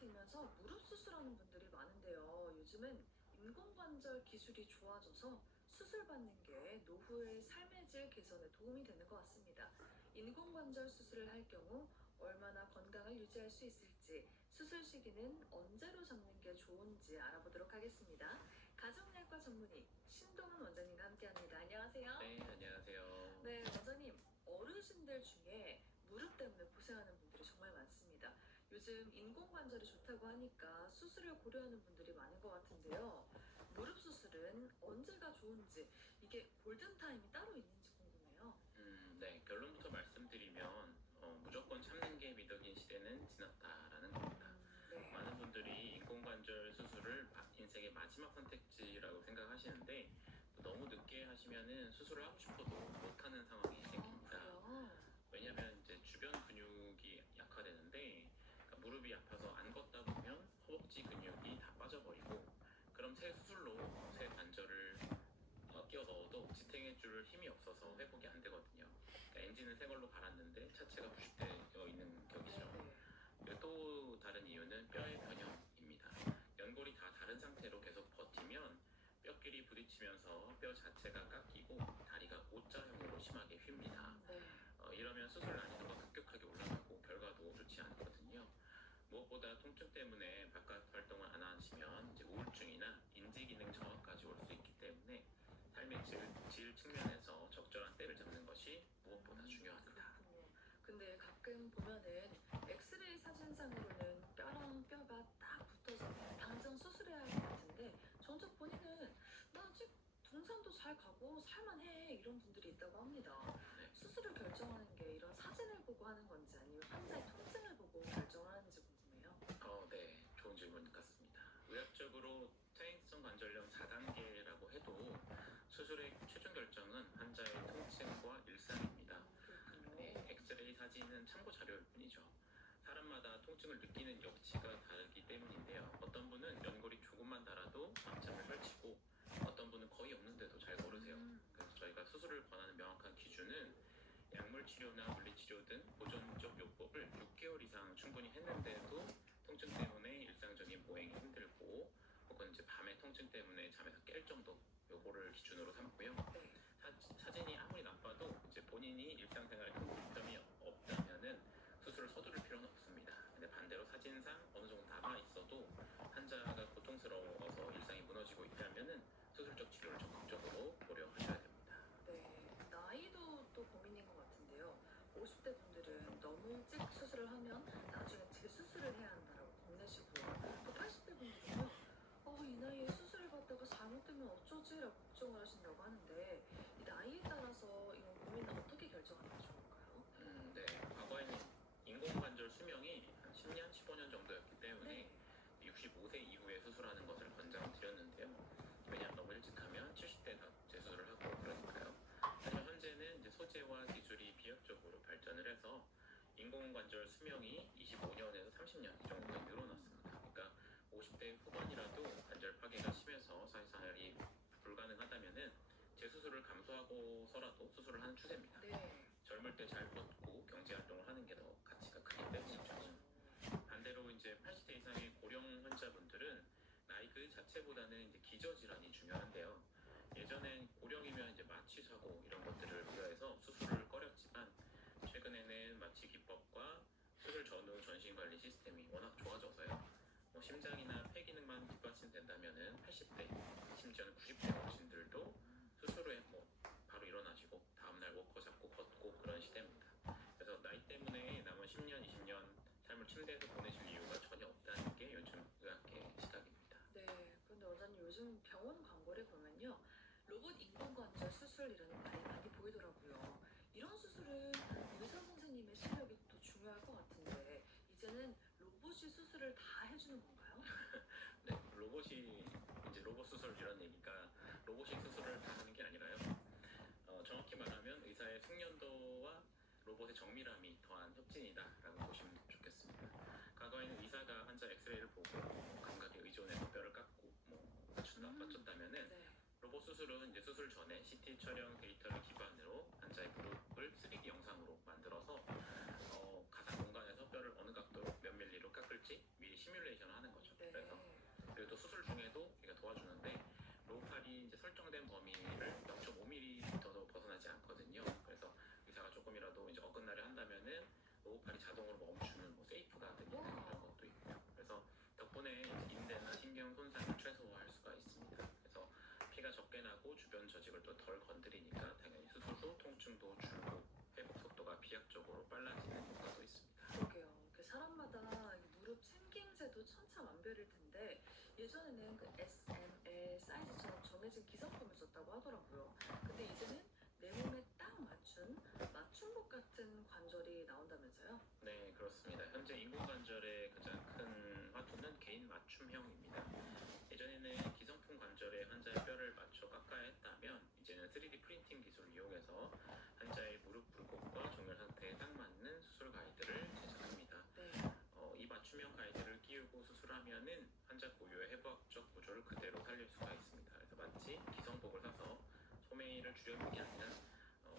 들면서 무릎 수술하는 분들이 많은데요. 요즘은 인공관절 기술이 좋아져서 수술받는 게 노후의 삶의 질 개선에 도움이 되는 것 같습니다. 인공관절 수술을 할 경우 얼마나 건강을 유지할 수 있을지, 수술 시기는 언제로 잡는 게 좋은지 알아보도록 하겠습니다. 가정의학과 전문의 신동훈 원장님과 함께합니다. 안녕하세요. 네, 안녕하세요. 네, 원장님, 어르신들 중에 무릎 때문에 고생하는 분들이 정말 많습니다. 요즘 인공관절이 좋다고 하니까 수술을 고려하는 분들이 많은 것 같은데요. 무릎 수술은 언제가 좋은지, 이게 골든타임이 따로 있는지 궁금해요. 네, 결론부터 말씀드리면 무조건 참는 게 미덕인 시대는 지났다라는 겁니다. 네. 많은 분들이 인공관절 수술을 인생의 마지막 선택지라고 생각하시는데 또 너무 늦게 하시면은 수술을 하고 싶어도 못하는 상황이 생깁니다. 그래요? 왜냐하면 이제 주변 근육이 약화되는데, 그러니까 무릎이 아파서 안 걷다 보면 허벅지 근육이 다 빠져버리고, 그럼 새 수술로 새 관절을 끼워 넣어도 지탱해 줄 힘이 없어서 회복이 안 되거든요. 그러니까 엔진은 새 걸로 갈았는데 차체가 부식되어 있는 격이죠. 네네. 그리고 또 다른 이유는 뼈의 변형입니다. 연골이 다 다른 상태로 계속 버티면 뼈끼리 부딪히면서 뼈 자체가 깎이고 다리가 O자형으로 심하게 휩니다. 네. 이러면 수술 난이도가 급격하게 올라가고 결과도 좋지 않거든요. 무엇보다 통증 때문에 바깥 활동을 안 하시면 이제 우울증이나 인지 기능 저하까지 올 수 있기 때문에 삶의 질 측면에서 적절한 때를 잡는 것이 무엇보다 중요합니다. 그렇군요. 근데 가끔 보면은 엑스레이 사진상으로는 뼈랑 뼈가 딱 붙어서 당장 수술해야 할 것 같은데 전적 본인은 나 아직 등산도 잘 가고 살만해 이런 분들이 있다고 합니다. 네. 수술을 결정하는 게 이런 사진을 보고 하는 건지 아니면 환자의 통증을 보고 결정을 하는지 궁금해요. 네, 좋은 질문 같습니다. 의학적으로 퇴행성 관절염 4단계라고 해도 수술의 최종 결정은 환자의 통증과 일상입니다. 그렇군요. 네, 엑스레이 사진은 참고 자료일 뿐이죠. 사람마다 통증을 느끼는 역치가 다르기 때문인데요. 어떤 분은 연골이 조금만 달아도 암착을 펼치고 어떤 분은 거의 없는데도 잘 모르세요. 그래서 저희가 수술을 권하는 명확한 기준은 약물 치료나 물리치료 등 보존적 요법을 6개월 이상 충분히 했는데도 통증 때문에 일상적인 보행이 힘들고 혹은 이제 밤에 통증 때문에 잠에서 깰 정도, 요거를 기준으로 삼고요. 네. 사진이 아무리 나빠도 이제 본인이 일상생활에 큰 불편이 없다면은 수술을 서두를 필요는 없습니다. 근데 반대로 사진상 어느 정도 남아 있어도 환자가 고통스러워서 일상이 무너지고 있다면은 수술적 치료를 적극적으로 고려하셔야 됩니다. 네, 나이도 또 고민인 것 같은데요. 50대 분들은 너무 일찍 수술을 하면 나중에 재수술을 해야 한다라고 겁내시고요. 또 80대 분들은요, 이 나이에 수술을 받다가 잘못되면 어쩌지라고 걱정을 하신다고 하는데, 이 나이에 따라서 이런 고민을 어떻게 결정하는 게 좋을까요? 네. 과거에는 인공관절 수명이 한 10년, 15년 정도였기 때문에 네. 65세 이후에 수술하는 것을 권장드렸는데요. 왜냐하면 너무 일찍 하면 70대 다 재수술을 하고 그러니까요. 하지만 현재는 이제 소재와 기술이 비약적으로 발전을 해서 인공관절 수명이 25년에서 30년 이 정도가 늘어났습니다. 그러니까 50대 후반이라도 관절 파괴가 심해서 사회생활이 불가능하다면은 재수술을 감수하고서라도 수술을 하는 추세입니다. 네. 젊을 때 잘 걷고 경제 활동을 하는 게 더 가치가 크기 때문이죠. 반대로 이제 80대 이상의 고령 환자분들은 나이 그 자체보다는 이제 기저질환이 중요한데요. 예전엔 고령이면 이제 마취 사고 이런 것들을 우려해서 수술을 꺼렸지만 최근에는 마취 기법과 수술 전후 전신 관리 시스템이 워낙 좋아져서요. 심장이나 폐 기능만 뒷받침된다면은 80대, 심지어는 90대 어르신들도 수술 후에 바로 일어나시고 다음날 워커 잡고 걷고 그런 시대입니다. 그래서 나이 때문에 남은 10년, 20년 삶을 침대에서 보내실 이유가 전혀 없다는 게 요즘 의학계 시각입니다. 네, 그런데 원장님 요즘 병원 광고를 보면요. 로봇 인공관절 수술이라는 말이 많이 보이더라고요. 이런 수술은 의사 선생님의 실력이 또 중요할 것 같은데 이제는 로봇이 수술을 다 해주는 건가요? 네, 로봇이 이제 로봇 수술 이런 얘기가 로봇이 수술을 다 하는 게 아니라요. 정확히 말하면 의사의 숙련도와 로봇의 정밀함이 더한 협진이다라고 보시면 좋겠습니다. 과거에는 의사가 환자 엑스레이를 보고 감각에 의존해서 뼈를 깎고 맞췄다면은 네. 로봇 수술은 이제 수술 전에 CT 촬영 데이터를 기반으로 환자의 무릎을 3D 영상으로 만들어서 가상 공간에서 뼈를 어느 각도로 몇 밀리로 깎을지 미리 시뮬레이션을 하는 거죠. 네. 그래서 그리고 또 수술 중에도 이게 도와주는데 로우팔이 이제 설정된 범위를 0.5mm도 벗어나지 않거든요. 그래서 의사가 조금이라도 이제 어긋나려 한다면은 로우팔이 자동으로 멈추는 뭐 세이프가 들리는 이런 것도 있고요. 그래서 덕분에 이제 인대나 신경 손상을 최소화할 수가 있습니다. 그래서 피가 적게 나고 주변 조직을 또 덜 건드리니까 당연히 수술 후 통증도 줄고 회복 속도가 비약적으로 빨라지는 효과도 있습니다. 그러게요. 그 사람마다 이 무릎 챙김새도 천차만별일 텐데 예전에는 그 SML 사이즈처럼 정해진 기성품을 썼다고 하더라고요. 근데 이제는 내 몸에 딱 맞춘 맞춤복 같은 관절이 나온다면서요? 네, 그렇습니다. 현재 인공관절의 가장 큰 화두는 개인 맞춤형입니다. 예전에는 기성품 관절에 환자의 뼈를 맞춰 깎아야 했다면 이제는 3D 프린팅 기술을 이용해서 환자의 무릎 굴곡과 종혈 상태에 딱 맞는 수술 가이드를 제작합니다. 네. 이 맞춤형 가이드를 끼우고 수술하면은 환자 고유의 해부학적 구조를 그대로 살릴 수가 있습니다. 그래서 마치 기성복을 사서 소매를 줄여는 게 아니라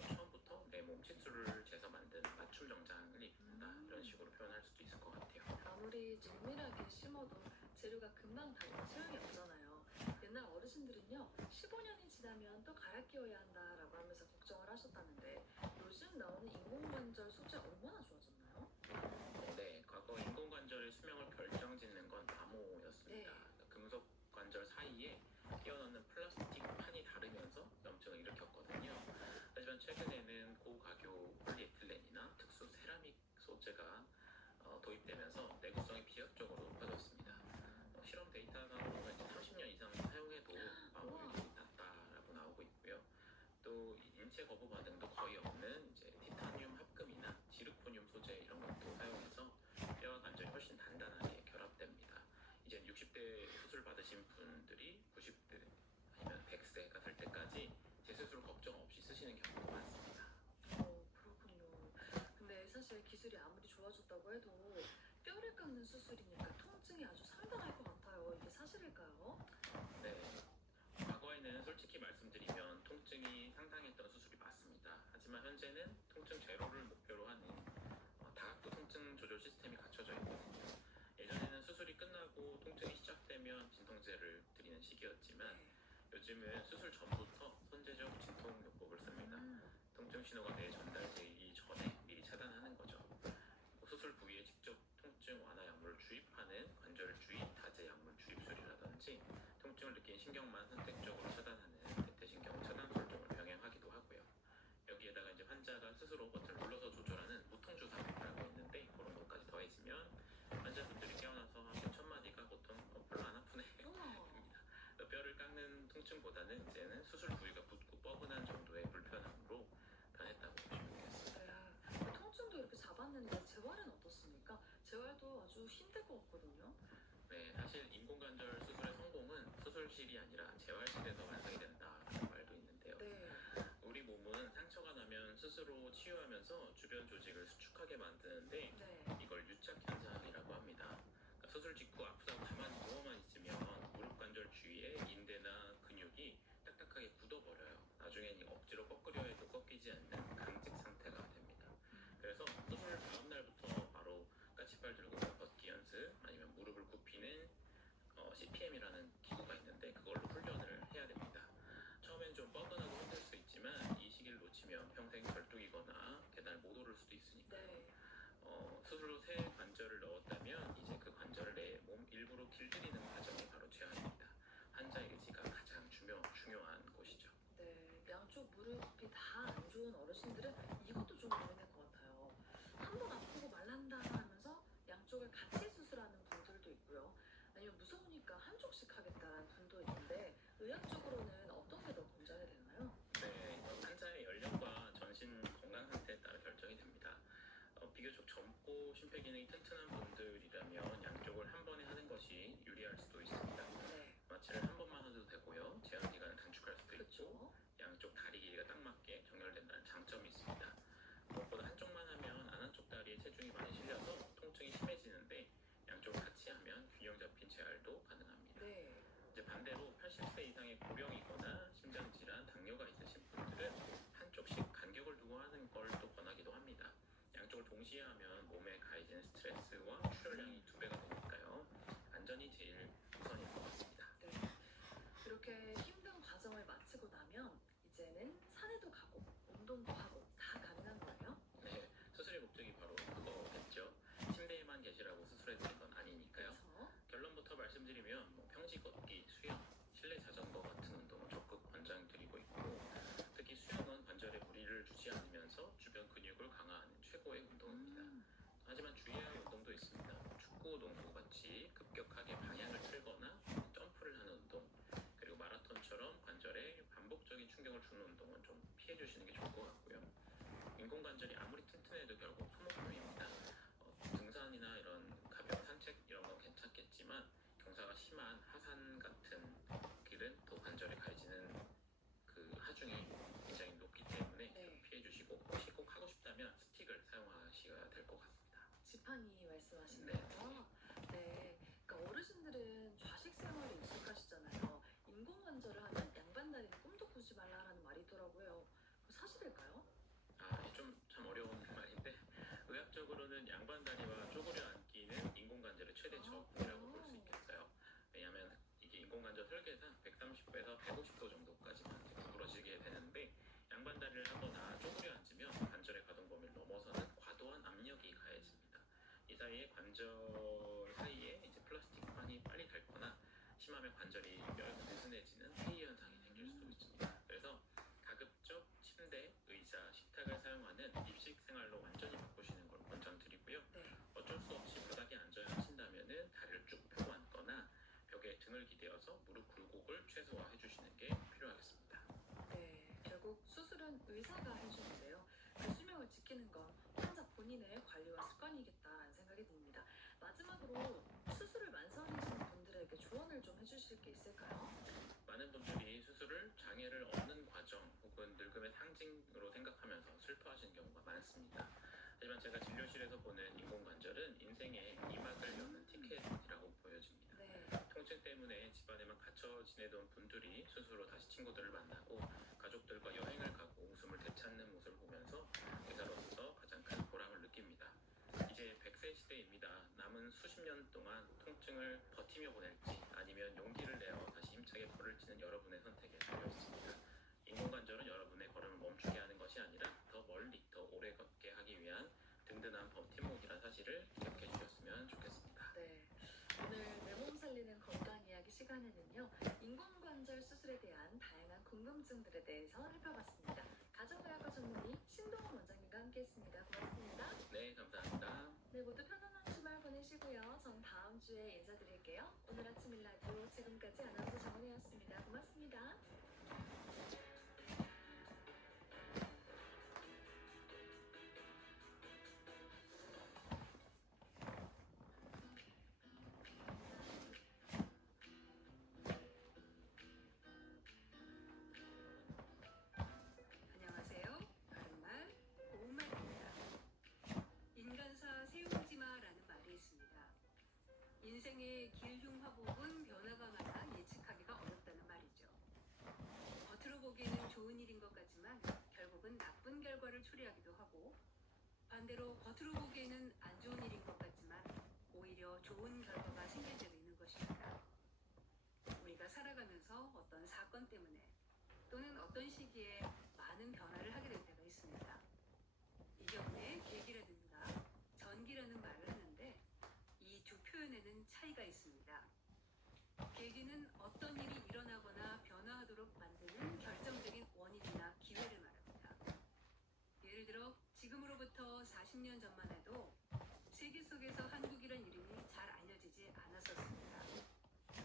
처음부터 내 몸 치수를 재서 만든 맞춤 정장을 입는다, 이런 식으로 표현할 수도 있을 것 같아요. 아무리 정밀하게 심어도 재료가 금방 닳고 소용이 없잖아요. 옛날 어르신들은요, 15년이 지나면 또 갈아 끼워야 한다라고 하면서 걱정을 하셨다는데 요즘 나오는 인공관절 소재 얼마나 좋아졌나요? 네, 과거 인공관절의 수명을 결정짓는 건 암호였습니다. 네. 금속 관절 사이에 끼워넣는 플라스틱 판이 다르면서 염증을 일으켰거든요. 하지만 최근에는 고가교 폴리에틸렌이나 특수 세라믹 소재가 도입되면서 내구성이 비약적으로 높아졌습니다. 실험 데이터상으로는 이제 30년 이상 사용해도 마모율이 낮다라고 나오고 있고요. 또 인체 거부 반응도 거의 없는 이제 티타늄 합금이나 지르코늄 소재 이런 것도 사용해서 뼈와 관절이 훨씬 단단하게 결합됩니다. 이제 60대 수술 받으신 분들이 90대 아니면 100세가 될 때까지 재수술 걱정 없이 쓰시는 경우도 많습니다. 그렇군요. 근데 사실 기술이 아무리 좋아졌다고 해도 뼈를 깎는 수술이니까 통증이 아주 상당할 것 같아요. 이게 사실일까요? 네, 과거에는 솔직히 말씀드리면 통증이 상당했던 수술이 맞습니다. 하지만 현재는 통증 제로를 목표로 하는 다각도 통증 조절 시스템이 갖춰져 있거든요. 예전에는 수술이 끝나고 통증이 시작되면 진통제를 드리는 시기였지만 요즘은 수술 전부터 선제적 진통요법을 씁니다. 통증 신호가 뇌에 전달되기 전에 미리 차단하는 거죠. 수술 부위에 직접 통증 완화 약물을 주입하는 관절 주입 다제 약물 주입술이라든지 통증을 느낀 신경만 선택적으로 차단하는 대퇴신경 차단술 등을 병행하기도 하고요. 여기에다가 이제 환자가 스스로 버튼을 눌러서 조절하는 무통주사라고 있는데 그런 것까지 더해지면 환자분들이 깨어나서 하신 첫 마디가 보통 별로 안 아프네 입니다. 뼈를 깎는 통증보다는 이제는 수술 부위가 붓고 뻐근한 정도의 불편함으로 변했다고 보시면 되겠습니다. 네. 통증도 이렇게 잡았는데 재활은 어떻습니까? 재활도 아주 힘들 것 같거든요. 네, 사실 인공관절 수술의 성공은 수술실이 아니라 재활실에서 완성이 된다는 말도 있는데요. 네. 우리 몸은 상처가 나면 스스로 치유하면서 주변 조직을 수축하게 만드는데 네. 이걸 유착 현상이라고 합니다. 그러니까 수술 직후 아프다고 가만히 누워만 있으면 무릎 관절 주위에 인대나 근육이 딱딱하게 굳어버려요. 나중엔 억지로 꺾으려 해도 꺾이지 않는 강직 상태가 됩니다. 그래서 수술 다음 날부터 바로 까치발 들고 걷기 연습 아니면 무릎을 굽히는 CPM이라는 기구가 있는데 그걸로 훈련을 해야 됩니다. 처음엔 좀 뻐근하고 힘들 수 있지만 이 시기를 놓치면 평생 절뚝이거나 계단을 못 오를 수도 있으니까요. 네. 수술 후 새 관절을 넣었다면 이제 그 관절을 내 몸 일부로 길들이는 과정이 바로 재활입니다. 환자의 의지가 가장 중요한 곳이죠. 네. 양쪽 무릎이 다 안 좋은 어르신들은 이것도 좀 고민될 것 같아요. 한 번 아프고 말란다 하면서 양쪽을 같이 수술하는 분들도 있고요. 아니면 무서우니까 한쪽씩 하겠다는 분도 있는데 의학적으로는 어떤 게 더 권장이 되나요? 네, 이건 환자의 연령과 전신 건강 상태에 따라 결정이 됩니다. 비교적 젊고 심폐기능이 튼튼한 분들이라면 양쪽을 한 번에 하는 것이 유리할 수도 있습니다. 네. 마취를 한 번만 해도 되고요. 제한 기간을 단축할 수도 있고 그렇죠. 양쪽 다리 길이가 딱 맞게 정렬된다는 장점이 있습니다. 무엇보다 한쪽만 하면 안 한쪽 다리에 체중이 많이 실려서 통증이 심해지는데 양쪽을 같이 하면 균형 잡힌 재활도 가능합니다. 네. 이제 반대로 80세 이상의 고령이거나 심장질환, 당뇨가 있으신 분들은 한쪽씩 간격을 두고 하는 걸 또 권하기도 합니다. 양쪽을 동시에 하면 몸에 가해지는 스트레스와 출혈량이 2배가 되니까요. 같은 운동은 좀 피해 주시는 게 좋을 것 같고요. 인공관절이 아무리 튼튼해도 결국 소모품입니다. 등산이나 이런 가벼운 산책 이런 건 괜찮겠지만 경사가 심한 하산 같은 길은 또 관절이 가해지는 그 하중이 굉장히 높기 때문에 네. 좀 피해 주시고 혹시 꼭 하고 싶다면 스틱을 사용하셔야 될 것 같습니다. 지판이 말씀하시는 네. 거죠? 네. 그러니까 어르신들은 좌식 생활에 익숙하시잖아요. 인공관절을 하면 양반다리는 꿈도 꾸지 말라라는 말이 있더라고요. 그 사실일까요? 이게 좀 참 어려운 말인데 의학적으로는 양반다리와 쪼그려 앉기는 인공관절의 최대 저항이라고 볼 수 있겠어요. 왜냐하면 이게 인공관절 설계상 130도에서 150도 정도까지만 이제 구부러지게 되는데 양반다리를 하거나 쪼그려 앉으면 관절의 가동 범위를 넘어서는 과도한 압력이 가해집니다. 이 사이에 관절 사이에 이제 플라스틱 판이 빨리 닳거나 심하면 관절이 느슨해지는 폐의 현상이 생길 수도 있습니다. 그래서 가급적 침대, 의자, 식탁을 사용하는 입식 생활로 완전히 바꾸시는 걸 권장드리고요. 네. 어쩔 수 없이 바닥에 앉아야 하신다면은 다리를 쭉 펴고 앉거나 벽에 등을 기대어서 무릎 굴곡을 최소화해 주시는 게 필요하겠습니다. 네. 결국 수술은 의사가 해주는데요. 그 수명을 지키는 건 환자 본인의 관리와 습관이겠다라는 생각이 듭니다. 마지막으로 수술을 만성이신 분들에게 조언을 좀 해주실 게 있을까요? 많은 분들이 수술을 장애를 얻는 과정 혹은 늙음의 상징으로 생각하면서 슬퍼하시는 경우가 많습니다. 하지만 제가 진료실에서 보는 인공관절은 인생의 이막을 여는 티켓이라고 보여집니다. 네. 통증 때문에 집안에만 갇혀 지내던 분들이 스스로 다시 친구들을 만나고 가족들과 여행을 가고 웃음을 되찾는 모습을 보면서 의사로서 가장 큰 보람을 느낍니다. 이제 100세 시대입니다. 남은 수십 년 동안 통증을 버티며 보낼지 아니면 용기를 내어 다시 힘차게 걸을 치는 여러분의 선택에 달려 있습니다. 인공관절은 여러분의 걸음을 멈추게 하는 것이 아니라 더 멀리, 더 오래 걷게 하기 위한 든든한 버팀목이라는 사실을 기억해 주셨으면 좋겠습니다. 네. 오늘 내 몸 살리는 건강 이야기 시간에는요, 인공관절 수술에 대한 다양한 궁금증들에 대해서 살펴봤습니다. 가정의학과 전문의 신동원 원장님과 함께했습니다. 고맙습니다. 네, 감사합니다. 네, 모두 편안한 주말 보내시고요. 전 다음 주에 인사드릴게요. 오늘 아침 일라디오 지금까지 아나운서 정원이었습니다. 고맙습니다. 안녕하세요. 바른말, 고운말입니다. 인간사 세우지마라는 말이 있습니다. 인생의 길흉화복은 변화가 많아 예측하기가 어렵다는 말이죠. 겉으로 보기에는 좋은 일인 것 같지만 결국은 나쁜 결과를 초래하기도 하고, 반대로 겉으로 보기에는 안 좋은 일인 것 같지만 오히려 좋은 결과가 생길 때도 있는 것입니다. 우리가 살아가면서 어떤 사건 때문에 또는 어떤 시기에 많은 변화를 하게 될 때가 있습니다. 이 경우에 계기라든가 전기라는 말을 하는데 이 두 표현에는 차이가 있습니다. 계기는 어떤 일이 일어나거나 변화하도록 만드는 결정적인 원인이나 기회를 말합니다. 예를 들어 지금으로부터 40년 전만 해도 세계 속에서 한국이란 이름이 잘 알려지지 않았었습니다.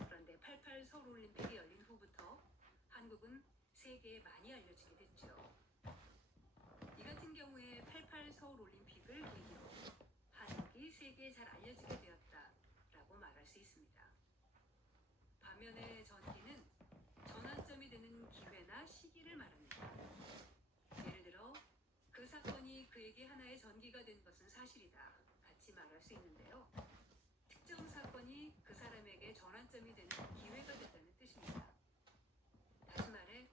그런데 88 서울올림픽이 열린 후부터 한국은 세계에 많이 알려지게 됐죠. 이 같은 경우에 88 서울올림픽을 계기로 한국이 세계에 잘 알려지게 되었다라고 말할 수 있습니다. 반면에 전기는 전환점이 되는 기회나 시기를 말합니다. 예를 들어 그 사건이 그에게 하나의 전기가 된 것은 사실이다 같이 말할 수 있는데요. 특정 사건이 그 사람에게 전환점이 되는 기회가 됐다는 뜻입니다. 다시 말해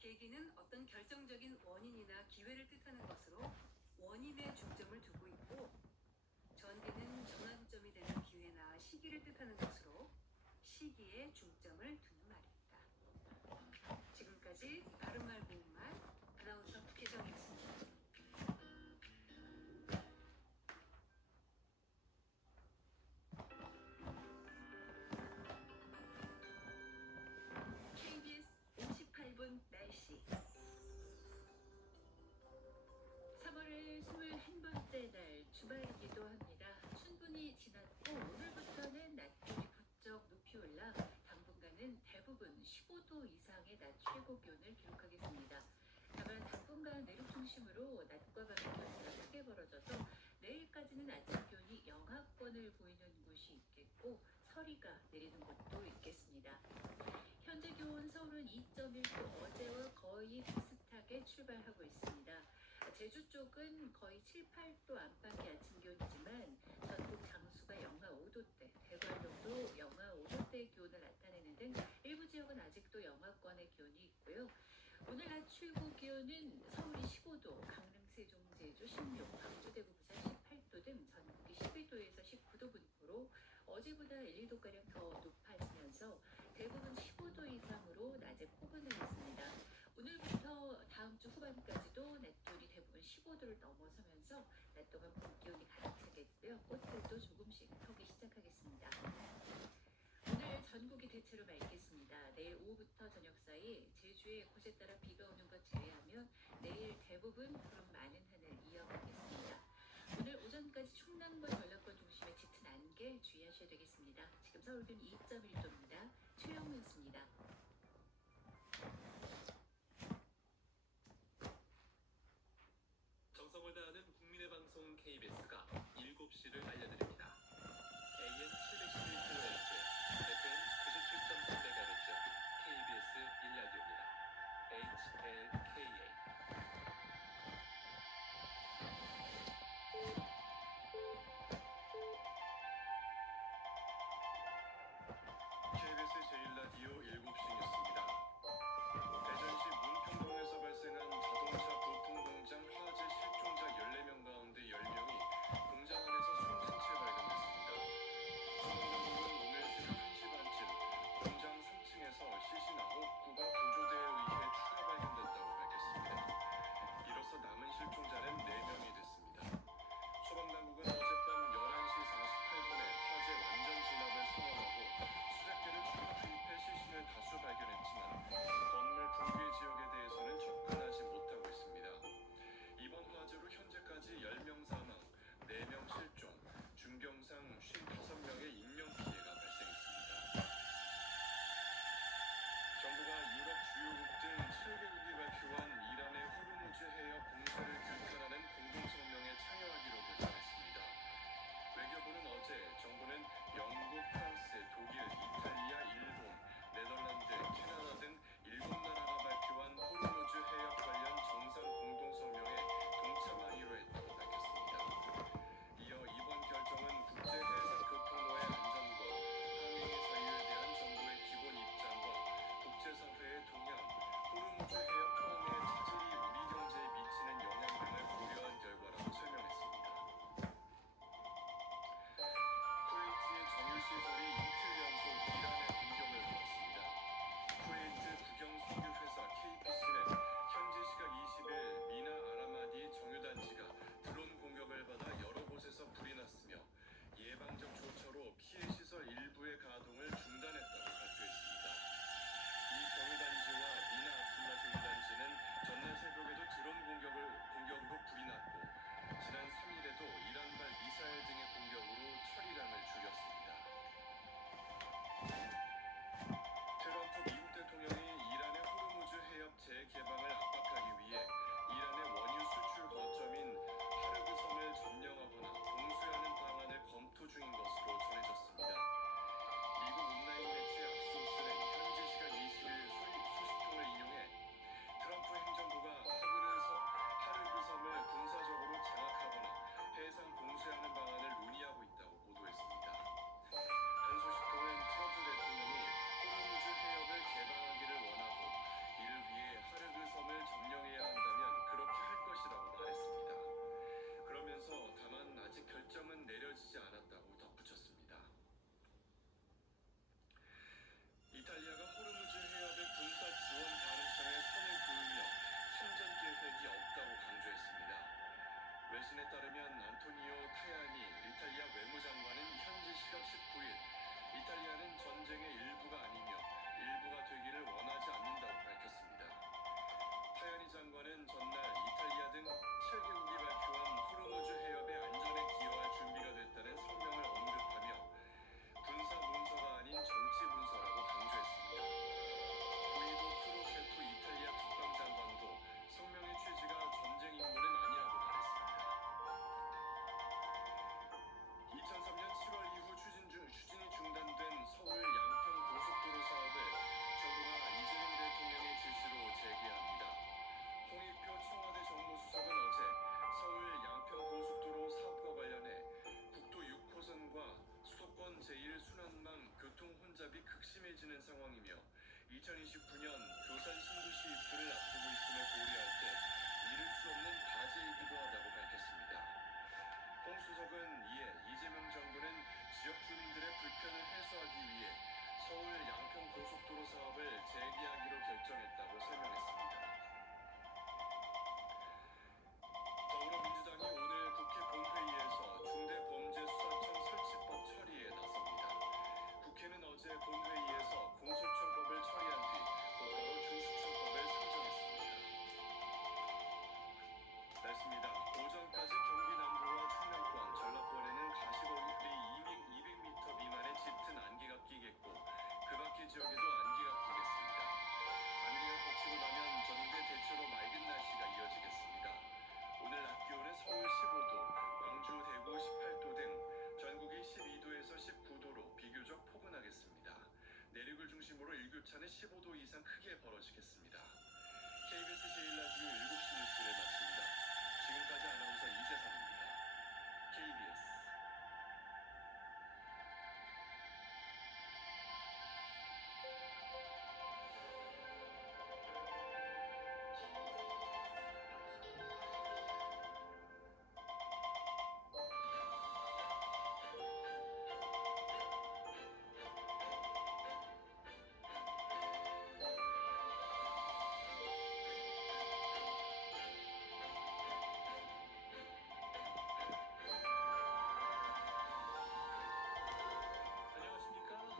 계기는 어떤 결정적인 원인이나 기회를 뜻하는 것으로 원인에 중점을 두고 있고, 전기는 전환점이 되는 기회나 시기를 뜻하는 것으로 시기에 중점을 두는 말입니다. 지금까지 바른말 고운말 아나운서 국혜정이었습니다. KBS 58분 날씨. 3월의 21번째 날 주말이기도 합니다.春분이 지났고 오늘부터는 낮기온이 부쩍 높이 올라 당분간은 대부분 15도 이상의 낮 최고 기온을 기록하겠습니다. 서울만 내륙 중심으로 낮과 밤의 기온차가 크게 벌어져서 내일까지는 아침 기온이 영하권을 보이는 곳이 있겠고 서리가 내리는 곳도 있겠습니다. 현재 기온 서울은 2.1도, 어제와 거의 비슷하게 출발하고 있습니다. 제주 쪽은 거의 7, 8도 안팎의 아침 기온이지만 전국 장수가 영하 5도대, 대관령도 영하 5도대의 기온을 나타내는 등 일부 지역은 아직도 영하권의 기온이 있고요. 오늘 낮 최고 기온은 서울이 15도, 강릉, 세종, 제주 16, 광주, 대구, 부산 18도 등 전국이 12도에서 19도 분포로 어제보다 1, 2도가량 더 높아지면서 대부분 15도 이상으로 낮에 포근해졌습니다. 오늘부터 다음 주 후반까지도 낮 기온이 대부분 15도를 넘어서면서 낮 동안 봄 기온이 가득 차겠고요. 꽃들도 조금씩 펴기 시작하겠습니다. 오늘 전국이 대체로 맑겠습니다. 내일 오후부터 저녁 사이 제주에 곳에 따라 비가 오는 것 제외하면 내일 대부분 구름 많은 하늘 이어가겠습니다. 오늘 오전까지 충남과 전라권 중심에 짙은 안개 주의하셔야 되겠습니다. 지금 서울 기온 2.1도입니다. 최영우였습니다. 정성을 다하는 국민의 방송 KBS가 7시를 알려드립니다. AM 711kHz, FM 97.3MHz, KBS 1라디오입니다. HLKA. KBS 제1라디오 7시 상황이며 2029년 교산 신도시 입주를 앞두고 있음을 고려할 때 이룰 수 없는 과제이기도 하다고 밝혔습니다. 홍 수석은 이에 이재명 정부는 지역 주민들의 불편을 해소하기 위해 서울 양평 고속도로 사업을 재개하기로 결정했다고 설명했습니다. 더불어민주당이 오늘 국회 본회의에서 중대범죄수사청 설치법 처리에 나섭니다. 국회는 어제 본회의에서 공소청법을 처리한 뒤 곧바로 중수청법을 상정했습니다. 날씨입니다. 오전까지 경기 남부와 충남권, 전라권에는 가시거리 200m 미만의 짙은 안개가 끼겠고 그 밖의 지역에도 안개가 끼겠습니다. 안개가 걷히고 나면 전국에 대체로 맑은 날씨가 이어지겠습니다. 오늘 낮 기온은 서울 15도, 광주, 대구 18도 등 전국이 12도에서 19도로 비교적 포근하겠습니다. 내륙을 중심으로 일교차는 15도 이상 크게 벌어지겠습니다. KBS 제1라디오 7시 뉴스를 마칩니다. 지금까지 아나운서 이재성입니다. KBS